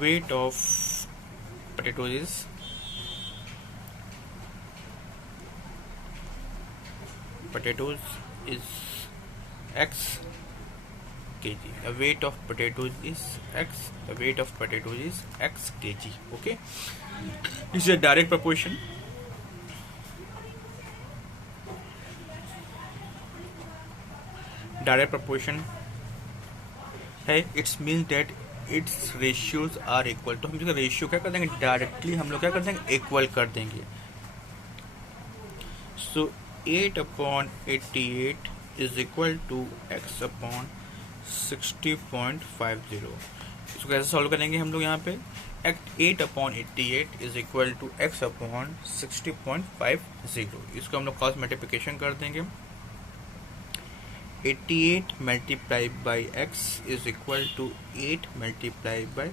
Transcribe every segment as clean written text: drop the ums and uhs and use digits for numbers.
weight of potatoes is x kg. The weight of potatoes is x. The weight of potatoes is x kg. Okay, this is a direct proportion. Direct proportion है, it's means that it's ratios are equal. तो हम इसका ratio क्या कर देंगे, directly हम लोग क्या कर देंगे, इक्वल कर देंगे. So 8/88 is equal to x upon 60.50. इसको कैसे सॉल्व करेंगे हम लोग, यहाँ पे 8/88 is equal to x upon 60.50. इसको हम लोग क्रॉस मल्टीप्लिकेशन कर देंगे. 88 multiplied by x is equal to 8 multiplied by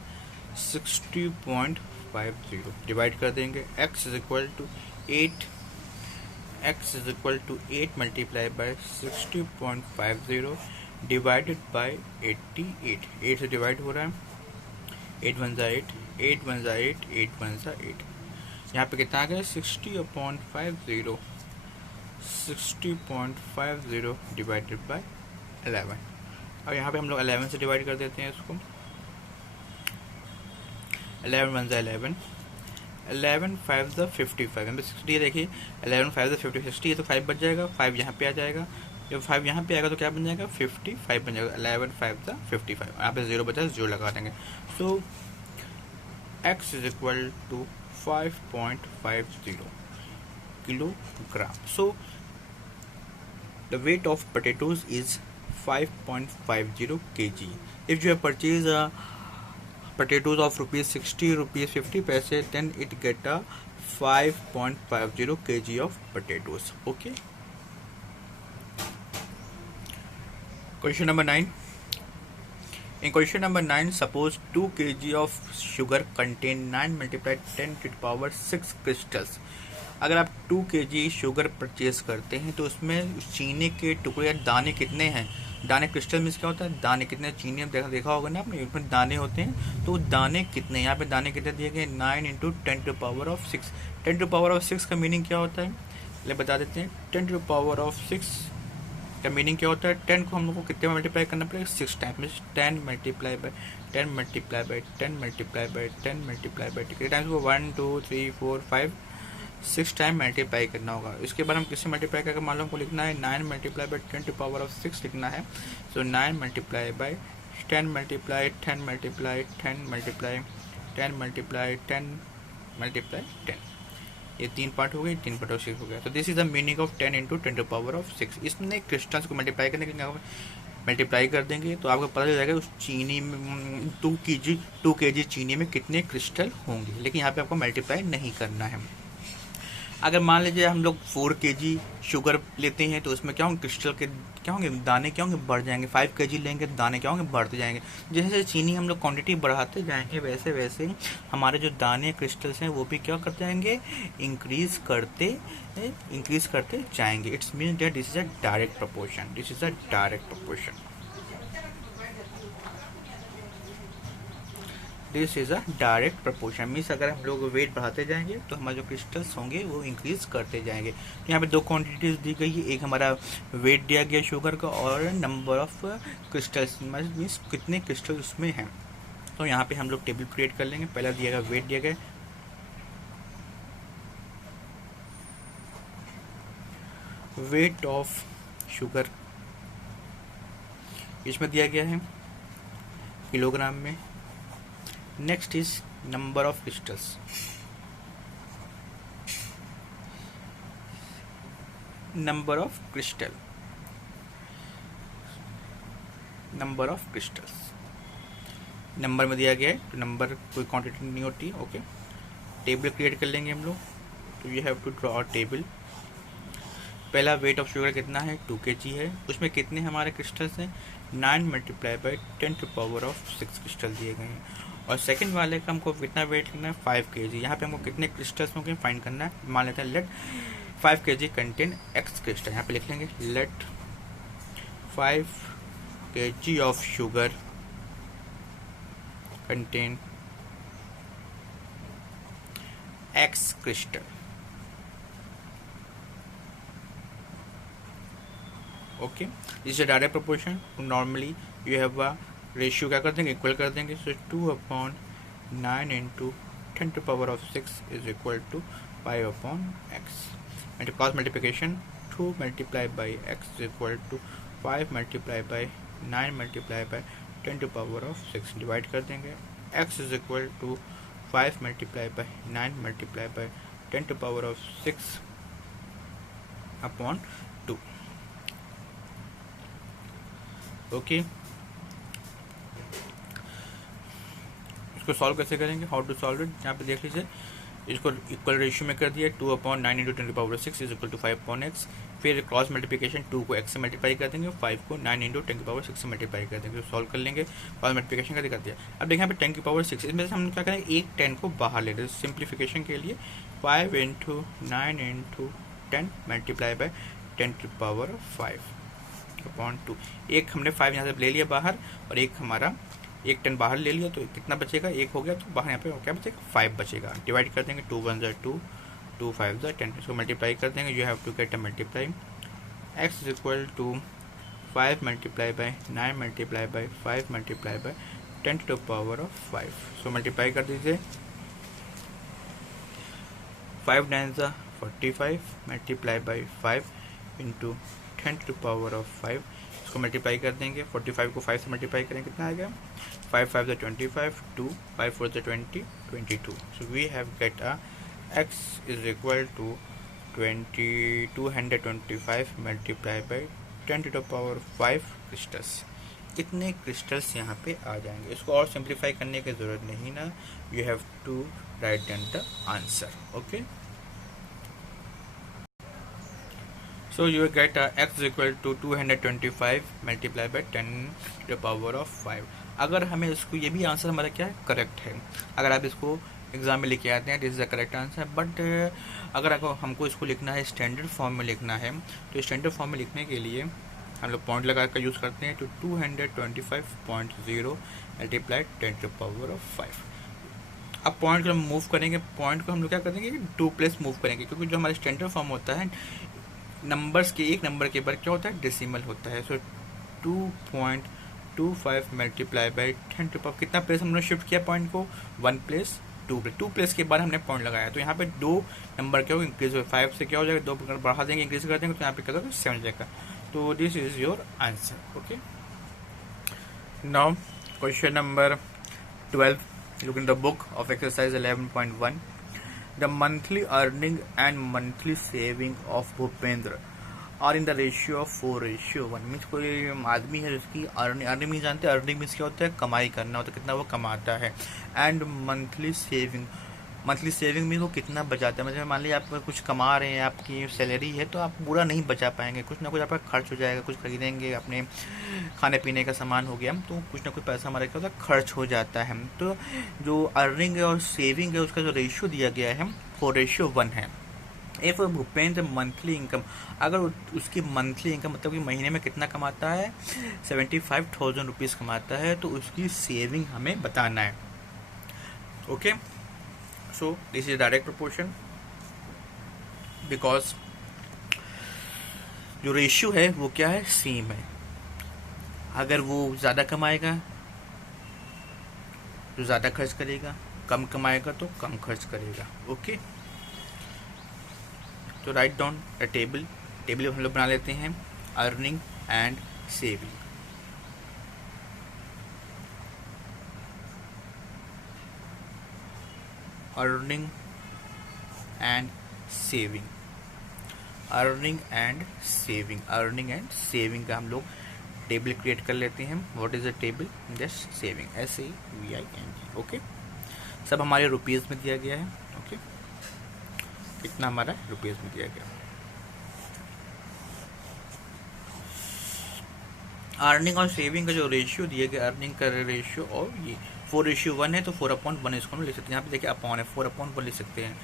60.50. Divide कर देंगे. x is equal to 8 multiplied by 60.50 divided by 88. 8 से डिवाइड हो रहा है. 8 1 जा 8, 8 1 जा 8, 8 1 जा 8. यहाँ पे कितना आ गया, 60/50. 60.50 डिवाइडेड बाय 11. और यहाँ पे हम लोग 11 से डिवाइड कर देते हैं इसको. 11 1 11, 11 5 55. यहाँ पे 60 देखिए, 11 5 50, 60 है तो 5 बच जाएगा. 5 यहाँ पे आ जाएगा. जब 5 यहाँ पे आएगा तो क्या बन जाएगा, 55 बन जाएगा. 11 5 55. यहाँ पे 0 बचा, 0 लगा देंगे. So x is equal to 5.50 kilogram. So the weight of potatoes is 5.50 kg. If you have purchased potatoes of ₹60, ₹50, then it get a 5.50 kg of potatoes. Okay. Question number 9. In question number 9, suppose 2 kg of sugar contain 9 multiplied 10 to the power 6 crystals. अगर आप 2 kg sugar purchase करते हैं तो उसमें चीनी के टुकड़े या दाने कितने हैं. दाने क्रिस्टल में क्या होता है, दाने कितने, चीनी देखा होगा ना आपने, उसमें दाने होते हैं. तो दाने कितने, यहाँ पे दाने कितने दिए गए, 9 × 10 to the power of 6. 10 to the power of 6 का मीनिंग क्या होता है, पहले बता देते हैं. 10 to the power of 6 का मीनिंग क्या होता है, 10 को हम लोग को कितने मल्टीप्लाई करना पड़ेगा, 6 times. 10 multiply by 10 multiply by 10 multiply by 10 multiply by कितने टाइम्स को, 1 2 3 4 5 6 टाइम मल्टीप्लाई करना होगा. इसके बाद हम किससे मल्टीप्लाई करके मान लो हमको लिखना है 9 multiply by 10 to the power of 6 लिखना है. सो 9 multiply by 10 multiply 10 multiply 10 multiply 10 multiply 10 multiply 10. ये 3 पार्ट हो गए, 3 पार्ट ऑफ 6 हो गया. तो this is the meaning of 10 × 10 to the power of 6. इसने क्रिस्टल्स को मल्टीप्लाई करने के लिए मल्टीप्लाई कर देंगे तो आपको पता चल जाएगा उस चीनी में 2 kg चीनी में कितने क्रिस्टल होंगे. लेकिन यहाँ पे आपको मल्टीप्लाई नहीं करना है. अगर मान लीजिए हम लोग 4 kg शुगर लेते हैं तो उसमें क्या होंगे, क्रिस्टल के क्या होंगे, दाने क्या होंगे, बढ़ जाएंगे. 5 kg लेंगे तो दाने क्या होंगे, बढ़ते जाएंगे. जैसे जैसे चीनी हम लोग क्वांटिटी बढ़ाते जाएंगे वैसे वैसे हमारे जो दाने क्रिस्टल्स हैं वो भी क्या करते जाएंगे, इंक्रीज करते जाएंगे. It's mean that this is a direct proportion. This is a direct proportion. This is a direct proportion. Means अगर हम लोग वेट बढ़ाते जाएंगे तो हमारे जो क्रिस्टल्स होंगे वो इंक्रीज करते जाएंगे. तो यहाँ पे 2 क्वांटिटीज दी गई है, एक हमारा वेट दिया गया शुगर का और नंबर ऑफ क्रिस्टल्स मीन्स कितने क्रिस्टल उसमें हैं. तो यहाँ पे हम लोग टेबल क्रिएट कर लेंगे. पहला दिया गया वेट दिया गया, वेट ऑफ शुगर इसमें दिया गया है किलोग्राम में. Next is number of crystals. Number of crystals number में दिया गया है तो नंबर कोई क्वांटिटी नहीं होती. ओके, टेबल क्रिएट कर लेंगे हम लोग. तो you have to draw a table. पहला वेट ऑफ शुगर कितना है, 2 kg है. उसमें कितने हमारे क्रिस्टल्स हैं, 9 multiply by 10 to the power of 6 crystal दिए गए हैं. और सेकंड वाले का हमको कितना वेट करना है, 5 kg. यहाँ पे हमको कितने क्रिस्टल्स होंगे फाइंड करना है. मान लेते हैं let 5 kg contain x crystal. यहाँ पे लिख लेंगे let 5 kg of sugar contain x crystal. Okay, is a direct proportion. Normally you have a ratio, क्या कर देंगे, इक्वल कर देंगे। So 2/9 into 10⁶ is equal to 5/x। And cross multiplication 2 multiply by x is equal to 5 multiply by 9 multiply by 10⁶ divide कर देंगे। x is equal to 5 multiply by 9 multiply by 10⁶ upon 2। Okay, इसको solve कैसे करेंगे, how to solve it, यहाँ पे देख लीजिए। इसको इक्वल रेशियो में कर दिया, 2/9 into 10⁶ is equal to 5/x। फिर क्रॉस मल्टीप्लिकेशन 2 को x से मल्टीप्लाई कर देंगे, 5 को 9 इंटू 10⁶ से मल्टीप्लाई कर देंगे, तो सॉल्व कर लेंगे। क्रॉस मल्टीप्लिकेशन कर दिया। अब देखें यहाँ पे 10⁶, इसमें से हम क्या करें, एक 10 को बाहर ले रहे हैं सिंप्लीफिकेशन के लिए। 5 इंटू 9 इंटू 10 मल्टीप्लाई बाई 10⁵/2। एक हमने 5 यहाँ से ले लिया बाहर, और एक हमारा एक 10 बाहर ले लिया, तो कितना बचेगा, एक हो गया, तो बाहर यहाँ पे क्या बचेगा, 5 बचेगा। डिवाइड कर देंगे, 2 1 2, 2 5 10, इसको मल्टीप्लाई कर देंगे। You have to get a multiply. x is equal to 5 multiply by 9 multiply by 5 multiply by 10⁵. So multiply कर दीजिए। 5 9 45 मल्टीप्लाई बाई 5 इंटू 10⁵. इसको मल्टीप्लाई कर देंगे। 45 को 5 से मल्टीप्लाई करेंगे, कितना आएगा, 5 5 25, 2 5 4 20, 22। So we have get a x is equal to 225 multiply by 10⁵ crystals. कितने क्रिस्टल्स यहाँ पे आ जाएंगे। इसको और सिंप्लीफाई करने की ज़रूरत नहीं ना, you have to write down the answer. Okay, so you will get x is equal to 225 multiplied by 10⁵. अगर हमें इसको, ये भी आंसर हमारा क्या है, करेक्ट है। अगर आप इसको एग्जाम में लिखे आते हैं, this is the correct answer. But अगर हमको इसको लिखना है, स्टैंडर्ड फॉर्म में लिखना है, तो स्टैंडर्ड फॉर्म में लिखने के लिए हम लोग पॉइंट लगा कर यूज़ करते हैं। तो 225.0 मल्टीप्लाइड 10⁵. अब पॉइंट को हम मूव करेंगे, पॉइंट को हम लोग क्या करेंगे, 2 प्लेस मूव करेंगे, क्योंकि जो हमारा स्टैंडर्ड फॉर्म होता है, नंबर्स के एक नंबर के बाद क्या होता है, डेसिमल होता है। सो 2.25 मल्टीप्लाई बाई 10⁵, कितना प्लेस हमने शिफ्ट किया पॉइंट को, 1 प्लेस 2 प्लेस के बाद हमने पॉइंट लगाया। तो यहाँ पे 2 नंबर क्या होगा, इंक्रीज हो, 5 से क्या हो जाएगा, 2 बढ़ा देंगे, इंक्रीज कर देंगे, तो यहाँ पे क्या होगा, 7 जाएगा। तो this is your answer. Okay, now question number 12, look in the book of exercise 11.1। The monthly earning and monthly saving of Bhupendra are in the ratio of 4:1। Means कोई आदमी है जिसकी अर्निंग मीन्स जानते हैं, अर्निंग मीन्स क्या होता है, कमाई करना होता है, कितना वो कमाता है। एंड मंथली सेविंग मीन्स वो कितना बचाता है। मतलब मान लीजिए आप कुछ कमा रहे हैं, आपकी सैलरी है, तो आप पूरा नहीं बचा पाएंगे, कुछ ना कुछ आपका खर्च हो जाएगा, कुछ खरीदेंगे, अपने खाने पीने का सामान हो गया, तो कुछ ना कुछ पैसा हमारा क्या होता है, खर्च हो जाता है। तो जो अर्निंग है और सेविंग है, उसका जो रेशियो दिया गया है 4:1 है। इफ भूपेंद्र मंथली इनकम, अगर उसकी मंथली इनकम मतलब कि महीने में कितना कमाता है, 75,000 रुपीज़ कमाता है, तो उसकी सेविंग हमें बताना है। Okay, so this is direct proportion, because जो रेशियो है वो क्या है, सेम है। अगर वो ज़्यादा कमाएगा तो ज़्यादा खर्च करेगा, कम कमाएगा तो कम खर्च करेगा। ओके, तो राइट डाउन अ टेबल हम लोग बना लेते हैं, earning and saving. Earning and saving, earning and saving का हम लोग टेबल क्रिएट कर लेते हैं। What is a table, just saving, SAVING। Okay, सब हमारे रुपीज़ में दिया गया है। ओके, कितना हमारा रुपीज़ में दिया गया। अर्निंग और सेविंग का जो रेशियो दिया गया, अर्निंग का रेशियो, और ये 4:1 है, तो 4/1 इसको हम लिख सकते हैं। यहाँ पे देखिए अपॉन है, 4/1 लिख सकते हैं।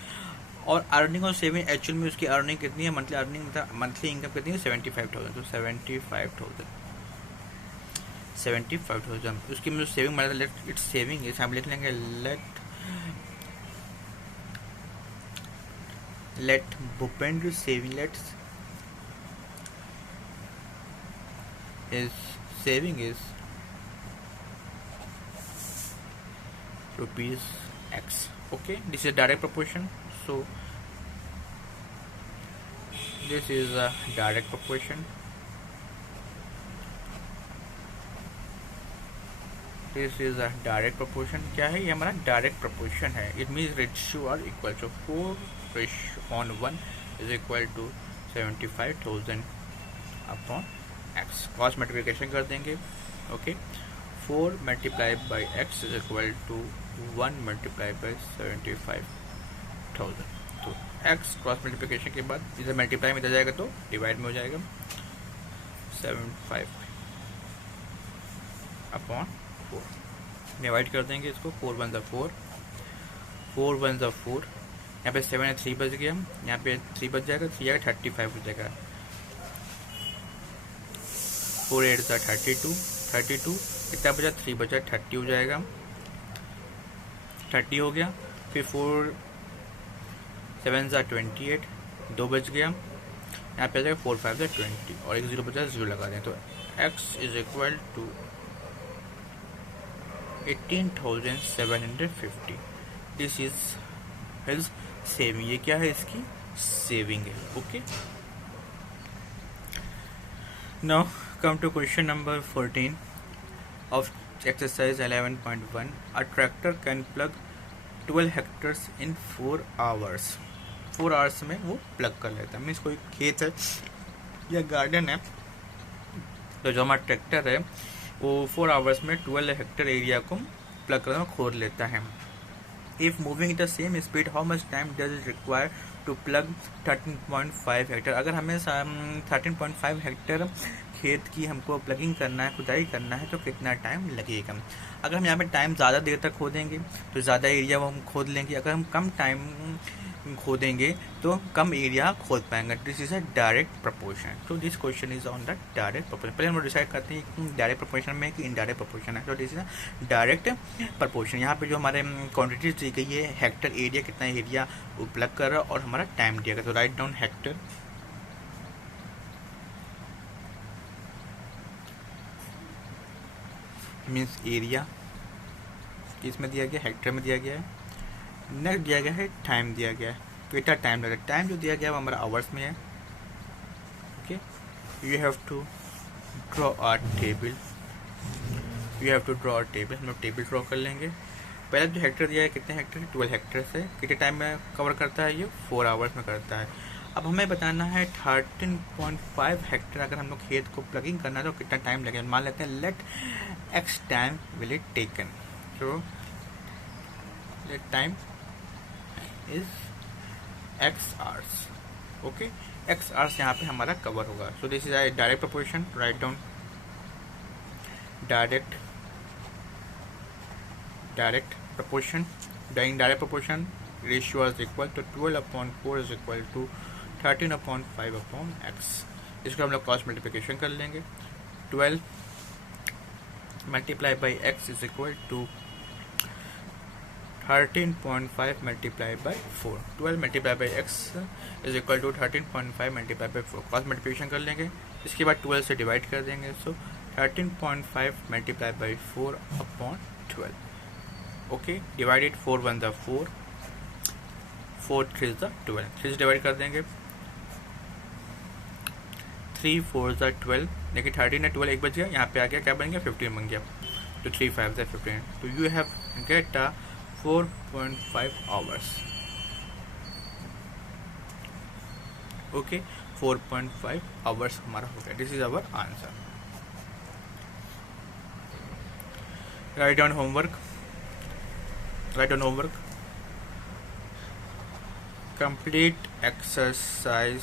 और अर्निंग और सेविंग, एक्चुअल में उसकी अर्निंग कितनी है, मंथली अर्निंग, मंथली इनकम कितनी है, 75,000। तो 75,000 उसकी मतलब सेविंग, मतलब लेट इट्स सेविंग, इस हम लिख लेंगे late let Bhupendra saving is rupees X. Okay, this is a direct proportion. So this is a direct proportion. This is a direct proportion. क्या है ये? हमारा डायरेक्ट प्रोपोर्शन है. It means ratio are equal to 4:1 is equal to 75,000 upon x. Cross multiplication कर देंगे. Okay, 4 multiplied by x is equal to 1 multiplied by 75,000. तो x cross multiplication के बाद इधर मल्टीप्लाई में इधर जाएगा तो डिवाइड में हो जाएगा 75 अपॉन 4. डिवाइड कर देंगे इसको. 4 1 ज़ा 4, 4 1 ज़ा 4. यहाँ पे 7 है, 3 बच गया. यहाँ पे 3 बच जाएगा, 3 आएगा 35 हो जाएगा. 4 8 ज़ा 32 कितना बचा? 3 बचा, 30 हो जाएगा. 30 हो गया. फिर 4 7 ज़ा 28, 2 बच गया. यहाँ पे आ जाएगा 4 5 ज़ा 20 और एक 0 बचा, 0 लगा दें. तो x is equal to 18,750. This is his saving. ये क्या है? इसकी सेविंग है. Okay, now come to question number 14 of exercise 11.1. A tractor can plug 12 hectares in 4 hours. 4 hours में वो प्लग कर लेता है. मीन्स कोई खेत है या गार्डन है, तो जो हमारा ट्रैक्टर है वो 4 आवर्स में 12 हेक्टर एरिया को प्लग करना खोद लेता है. If moving the same speed how much time does it require to plug 13.5 hectare. अगर हमें 13.5 हेक्टर खेत की हमको प्लगिंग करना है, खुदाई करना है, तो कितना टाइम लगेगा. अगर हम यहाँ पे टाइम ज़्यादा देर तक खोदेंगे तो ज़्यादा एरिया वो हम खोद लेंगे. अगर हम कम टाइम खोदेंगे तो कम एरिया खोद पाएंगे. This is a direct proportion. तो this question is on the direct proportion. पहले हम लोग डिसाइड करते हैं कि डायरेक्ट प्रोपोर्शन में कि इनडायरेक्ट प्रोपोर्शन है. तो this is a direct proportion. यहाँ पे जो हमारे क्वांटिटी दी गई है, हेक्टर एरिया, कितना एरिया वो प्लग कर रहा है और हमारा टाइम दिया गया. तो write down Hector means area किसमें दिया गया? हेक्टर में दिया गया है. नेक्स्ट दिया गया है टाइम दिया गया है. कितना टाइम लगा? टाइम जो दिया गया है वो हमारा आवर्स में है. Okay, you have to draw a table. हम लोग टेबल ड्रॉ कर लेंगे. पहले जो हेक्टर दिया है, कितने हेक्टर? 12 हेक्टर से कितने टाइम में कवर करता है? ये 4 आवर्स में करता है. अब हमें बताना है 13.5 हेक्टर अगर हम लोग खेत को प्लगिंग करना है तो कितना टाइम लगेगा. मान लेते हैं let x time will it taken. तो let time is x hours. Okay, x hours यहाँ पे हमारा कवर होगा. So this is a direct proportion. Write down direct proportion. In direct proportion ratio is equal to 12/4 is equal to 13/5/x. इसको हम लोग cross multiplication कर लेंगे. 12 multiply by x is equal to 13.5 multiply by 4. 12 multiply by x is equal to 13.5 multiply by 4. Cross multiplication कर लेंगे. इसके बाद 12 से डिवाइड कर देंगे. So 13.5 multiply by 4/12. Okay, divided 4 1 ज़ा 4, 4 3 ज़ा 12. 3 से डिवाइड कर देंगे. 3 4 ज़ा 12. देखिए 13 है, 12 एक बच गया. यहाँ पे आ गया, क्या बन गया? 15 बन गया. तो 3 5 ज़ा 15. तो you have get a 4.5 hours. Okay, 4.5 hours हमारा हो गया. This is our answer. Write down homework. Complete exercise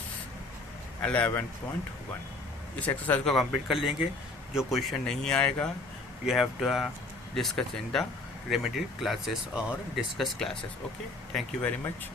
11.1. इस एक्सरसाइज को कंप्लीट कर लेंगे. जो क्वेश्चन नहीं आएगा you have to discuss in the remedy classes और discuss classes. Okay, thank you very much.